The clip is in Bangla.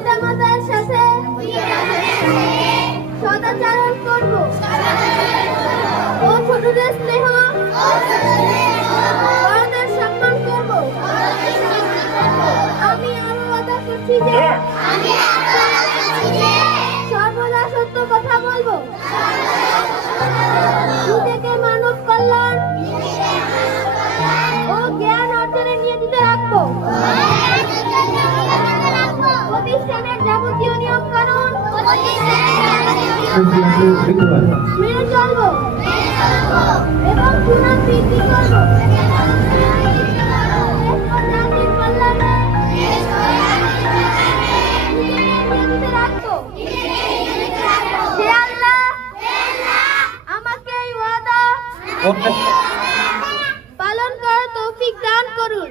পিতামাতার সাথে সদাচরণ করব ও ছোটদের স্নেহ বড়দের সম্মান করব। আমি আরো ওয়াদা করছি যে সর্বদা সত্য কথা বলবো, নিজেকে মানব কল্যাণ ও জ্ঞান অর্জনে নিয়োজিত রাখবো। প্রতিষ্ঠানের যাবতীয় নিয়ম কানুন মেনে চলবো এবং সুনাম বৃদ্ধি করবো। জাতির কল্যাণে নিয়োজিত রাখবো। হে আল্লাহ, আমাকে এই ওয়াদা পালন করার তৌফিক দান করুন।